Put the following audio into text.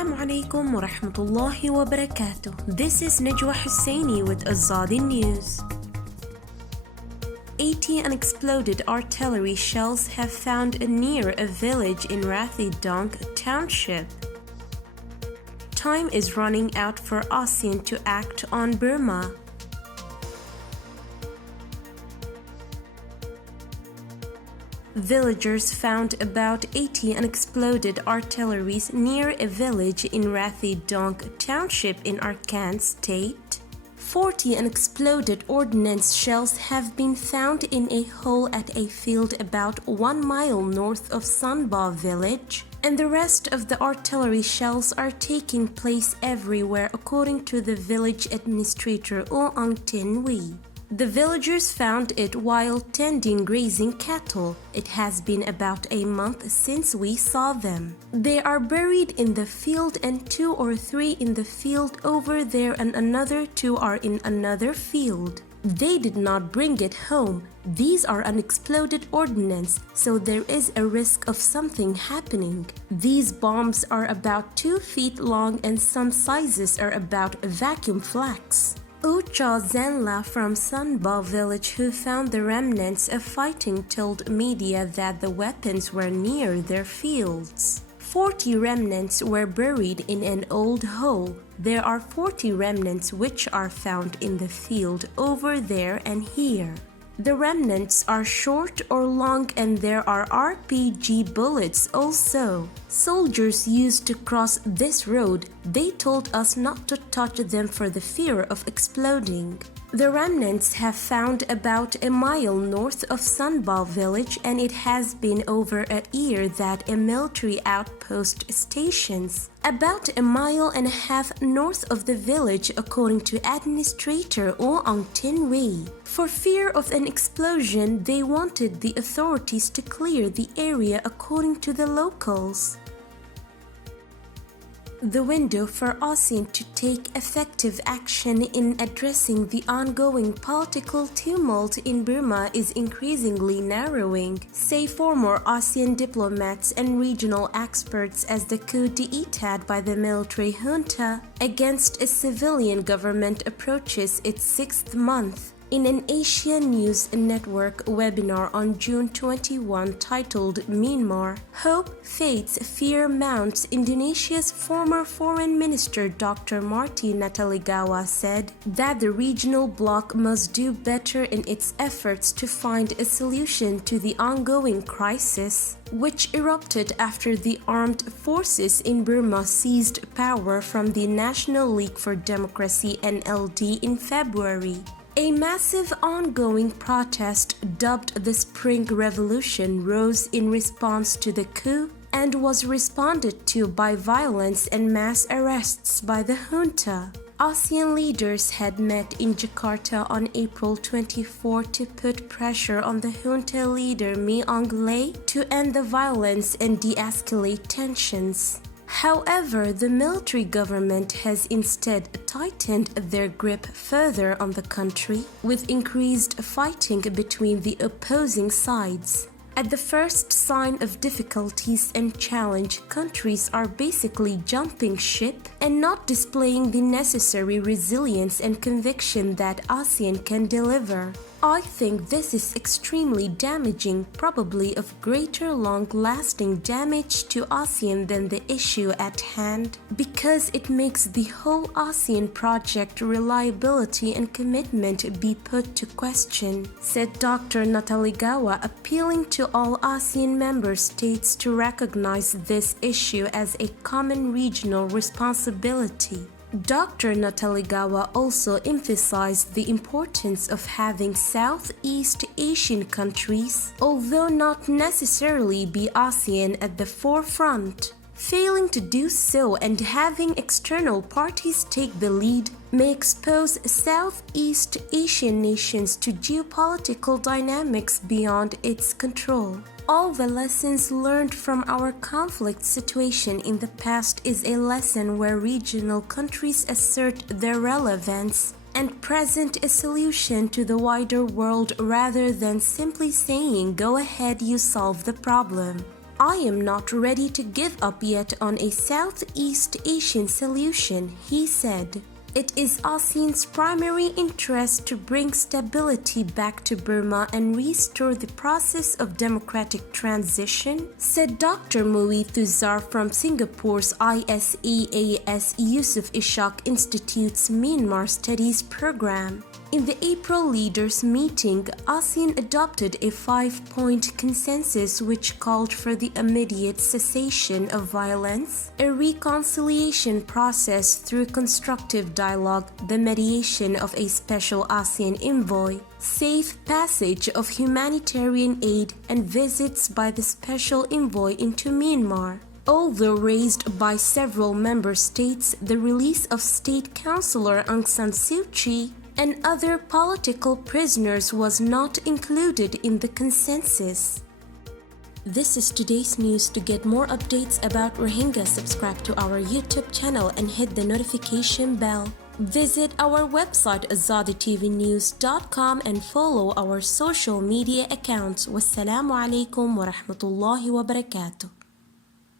Assalamu alaikum wa rahmatullahi wa barakatuh. This is Najwa Husseini with Azadi News. 80 unexploded artillery shells have found near a village in Rathedaung Township. Time is running out for Asean to act on Burma. Villagers found about 80 unexploded artilleries near a village in Rathedaung Township in Asean state. 40 unexploded ordnance shells have been found in a hole at a field about 1 mile north of Sanba village, and the rest of the artillery shells are taking place everywhere according to the village administrator Unexploded. The villagers found it while tending grazing cattle. It has been about a month since we saw them. They are buried in the field, and 2 or 3 in the field over there and another 2 are in another field. They did not bring it home. These are unexploded ordnance, so there is a risk of something happening. These bombs are about 2 feet long and some sizes are about vacuum flax. Ucha Zenla from Sanba village, who found the remnants of fighting, told media that the weapons were near their fields. 40 remnants were buried in an old hole. There are 40 remnants which are found in the field over there and here. The remnants are short or long, and there are RPG bullets also. Soldiers used to cross this road. They told us not to touch them for the fear of exploding. The remnants have found about a mile north of Sanba village, and it has been over a year that a military outpost stations about a mile and a half north of the village, according to Administrator Unexploded. For fear of an explosion, they wanted the authorities to clear the area, according to the locals. The window for Asean to take effective action in addressing the ongoing political tumult in Burma is increasingly narrowing, say former Asean diplomats and regional experts, as the coup d'etat by the military junta against a civilian government approaches its 6th month. In an Asian News Network webinar on June 21 titled Myanmar, Hope Fades, Fear Mounts, Indonesia's former Foreign Minister Dr. Marty Natalegawa said that the regional bloc must do better in its efforts to find a solution to the ongoing crisis, which erupted after the armed forces in Burma seized power from the National League for Democracy (NLD) in February. A massive ongoing protest, dubbed the Spring Revolution, rose in response to the coup and was responded to by violence and mass arrests by the junta. ASEAN leaders had met in Jakarta on April 24 to put pressure on the junta leader Mi Aung Hlaing to end the violence and de-escalate tensions. However, the military government has instead tightened their grip further on the country, with increased fighting between the opposing sides. At the first sign of difficulties and challenge, countries are basically jumping ship and not displaying the necessary resilience and conviction that ASEAN can deliver. I think this is extremely damaging, probably of greater long-lasting damage to ASEAN than the issue at hand, because it makes the whole ASEAN project reliability and commitment be put to question, said Dr. Natalegawa, appealing to all ASEAN member states to recognize this issue as a common regional responsibility. Dr. Natalegawa also emphasized the importance of having Southeast Asian countries, although not necessarily be ASEAN, at the forefront. Failing to do so and having external parties take the lead may expose Southeast Asian nations to geopolitical dynamics beyond its control. All the lessons learned from our conflict situation in the past is a lesson where regional countries assert their relevance and present a solution to the wider world rather than simply saying, "Go ahead, you solve the problem." I am not ready to give up yet on a Southeast Asian solution, he said. It is ASEAN's primary interest to bring stability back to Burma and restore the process of democratic transition, said Dr. Mui Thuzar from Singapore's ISEAS Yusof Ishak Institute's Myanmar Studies program. In the April leaders' meeting, ASEAN adopted a 5-point consensus which called for the immediate cessation of violence, a reconciliation process through constructive dialogue, the mediation of a special ASEAN envoy, safe passage of humanitarian aid, and visits by the special envoy into Myanmar. Although raised by several member states, the release of State Councillor Aung San Suu Kyi and other political prisoners was not included in the consensus. This is today's news. To get more updates about Rohingya, subscribe to our YouTube channel and hit the notification bell. Visit our website azaditvnews.com and follow our social media accounts. Wassalamu alaikum wa rahmatullahi wa barakatuh.